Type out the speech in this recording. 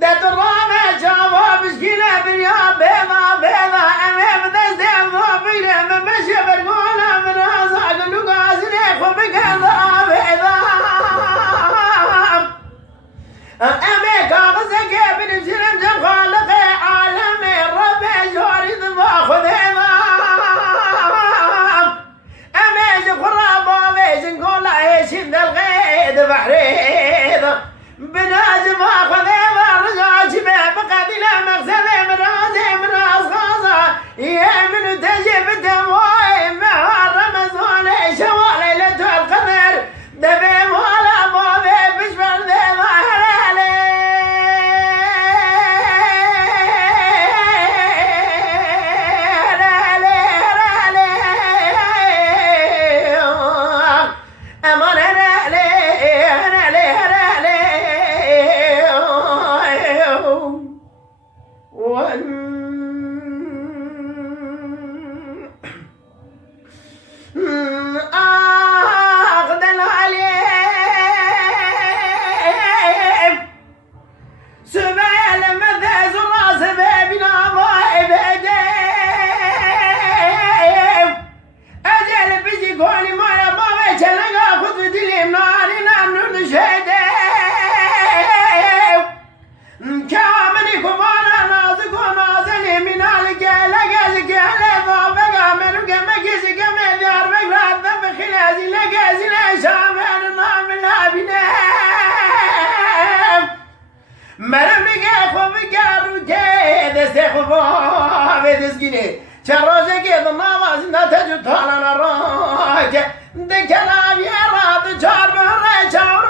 ده ترامه جاوا بشكيلة بنيا بيضا بيضا أمام دستم ضابيلة من مشي برقونا من رازا قلو قازني خبك بيضا أمي كاغزك بنفسنا جم خالقي عالمي ربي جوري ذبا خذيضا أمي جفرا بابي جنقول عيشين ذا الغيد بحريض بناجم خذيضا رجع شبه بقديلة مغزلة من رازي من راس غازة يا من تجيب دموي مع رمزون شوالي ليلة القدر دبي مولا بابي بشبر ذي ظهر چراجه که دنواز نتجو تالا نراک دکلام یه رات چار بره چار